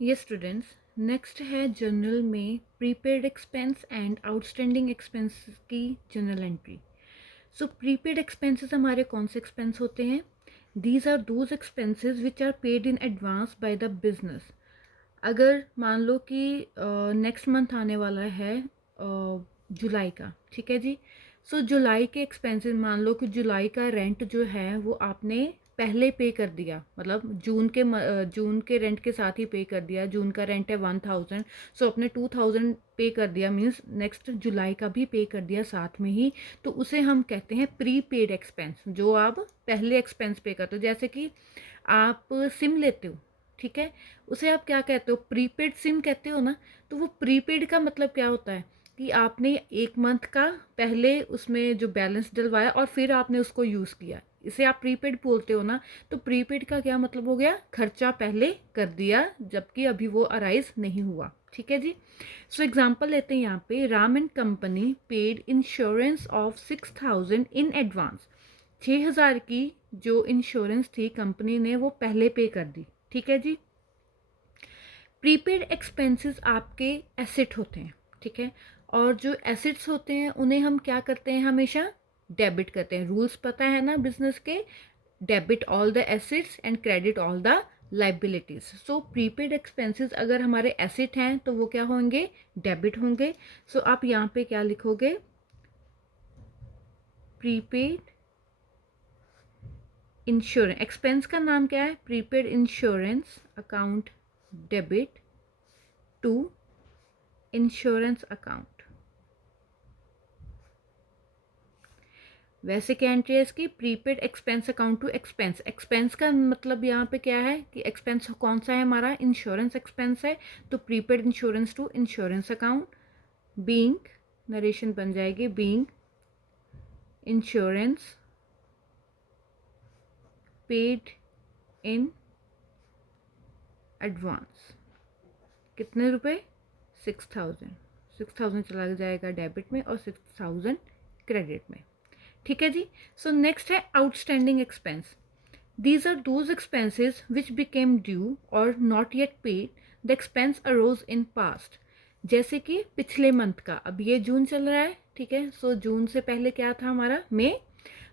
ये students, next है journal में prepaid expense and outstanding expense की journal entry. So prepaid expenses हमारे कौन से एक्सपेंस होते हैं? These are those expenses which are paid in advance by the business. अगर मान लो कि नेक्स्ट मंथ आने वाला है जुलाई का, ठीक है जी। सो जुलाई के एक्सपेंसेस, मान लो कि जुलाई का रेंट जो है वो आपने पहले पे कर दिया, मतलब जून के रेंट के साथ ही पे कर दिया। जून का रेंट है 1000, सो आपने 2000 पे कर दिया, मीन्स नेक्स्ट जुलाई का भी पे कर दिया साथ में ही। तो उसे हम कहते हैं प्री पेड एक्सपेंस, जो आप पहले एक्सपेंस पे करते हो। जैसे कि आप सिम लेते हो, ठीक है, उसे आप क्या कहते हो? प्रीपेड सिम कहते हो ना। तो वो प्रीपेड का मतलब क्या होता है कि आपने एक मंथ का पहले उसमें जो बैलेंस डलवाया और फिर आपने उसको यूज़ किया, इसे आप प्रीपेड बोलते हो ना। तो प्रीपेड का क्या मतलब हो गया? खर्चा पहले कर दिया जबकि अभी वो अराइज नहीं हुआ, ठीक है जी। सो एग्जांपल लेते हैं यहाँ पे, Ram and company paid insurance of 6000 in advance. 6000 की जो इंश्योरेंस थी कंपनी ने वो पहले पे कर दी, ठीक है जी। प्रीपेड एक्सपेंसेस आपके एसेट होते हैं, ठीक है। और जो एसेट्स होते हैं उन्हें हम क्या करते हैं? हमेशा डेबिट करते हैं। रूल्स पता है ना बिजनेस के, debit all the assets and credit all the liabilities. So prepaid expenses अगर हमारे एसेट हैं तो वो क्या होंगे? डेबिट होंगे। सो आप यहाँ पे क्या लिखोगे? Prepaid insurance. एक्सपेंस का नाम क्या है? Prepaid insurance account debit to insurance account. वैसे क्या एंट्री है इसकी? Prepaid expense account to expense. Expense का मतलब यहाँ पे क्या है कि एक्सपेंस कौन सा है हमारा? इंश्योरेंस एक्सपेंस है। तो prepaid insurance to insurance account. Being, narration बन जाएगी, being insurance paid in advance. कितने रुपए? 6000। 6000 चला जाएगा डेबिट में और 6000 क्रेडिट में, ठीक है जी। सो नेक्स्ट है outstanding expense. These are those expenses which became due or not yet paid. The expense arose in past. जैसे कि पिछले मंथ का, अब ये जून चल रहा है, ठीक है। सो जून से पहले क्या था हमारा? मई।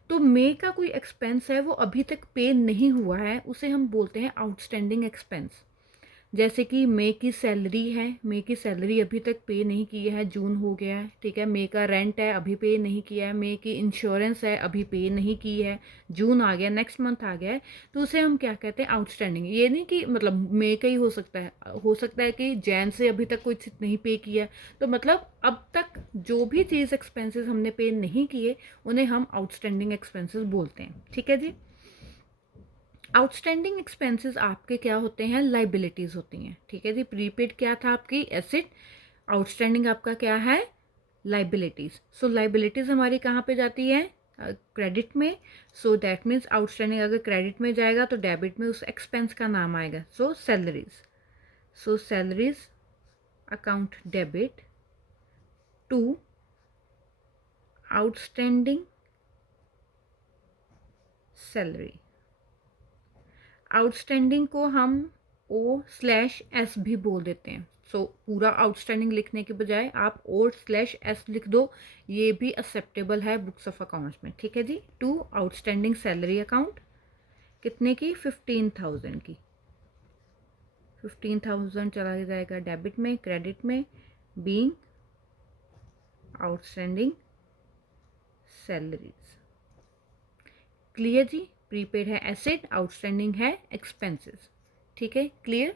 तो मई का कोई एक्सपेंस है वो अभी तक पे नहीं हुआ है, उसे हम बोलते हैं आउटस्टैंडिंग एक्सपेंस। जैसे कि मई की सैलरी है, मई की सैलरी अभी तक पे नहीं की है, जून हो गया है, ठीक है। मई का रेंट है, अभी पे नहीं किया है। मई की इंश्योरेंस है, अभी पे नहीं की है, जून आ गया, नेक्स्ट मंथ आ गया है। तो उसे हम क्या कहते हैं? आउटस्टैंडिंग। ये नहीं कि मतलब मई का ही हो सकता है कि जैन से अभी तक कोई नहीं पे किया। तो मतलब अब तक जो भी चीज़ एक्सपेंसेस हमने पे नहीं किए उन्हें हम आउटस्टैंडिंग एक्सपेंसेस बोलते हैं, ठीक है जी। आउटस्टैंडिंग एक्सपेंसेस आपके क्या होते हैं? लाइबिलिटीज़ होती हैं, ठीक है जी। प्रीपेड क्या था? आपकी एसेट। आउटस्टैंडिंग आपका क्या है? लाइबिलिटीज़। सो लाइबिलिटीज़ हमारी कहाँ पे जाती है? क्रेडिट में। सो दैट मीन्स आउटस्टैंडिंग अगर क्रेडिट में जाएगा तो डेबिट में उस एक्सपेंस का नाम आएगा। So salaries. So salaries account debit to outstanding salary. Outstanding को हम O/S भी बोल देते हैं। सो पूरा आउटस्टैंडिंग लिखने के बजाय आप O/S लिख दो, ये भी एक्सेप्टेबल है बुक्स ऑफ अकाउंट्स में, ठीक है जी। To outstanding salary account. कितने की? 15000 की। 15000 चला जाएगा डेबिट में, क्रेडिट में, बीइंग आउटस्टैंडिंग सैलरीज। क्लियर जी। प्रीपेड है एसेट, आउटस्टैंडिंग है एक्सपेंसेस, ठीक है, क्लियर।